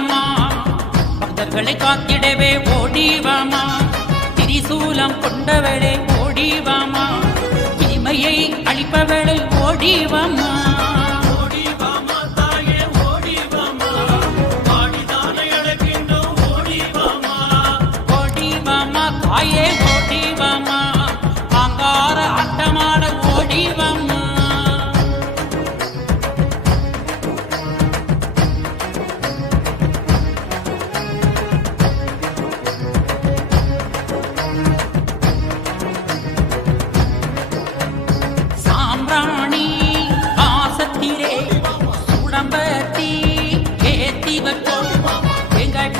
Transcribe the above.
வாமா, பக்தர்களை காத்திடவே ஓடி வாமா, திரிசூலம் கொண்டவளே ஓடி வாமா, இனிமையை அளிப்பவளை ஓடி வாமா. தாயே ஓடி வாமா, அங்கார அட்டமாட ஓடி வாமா. சாம்பிராணி காசத்திலே சுடம்பத்தி ஏத்தி வச்சோம் வெங்காய்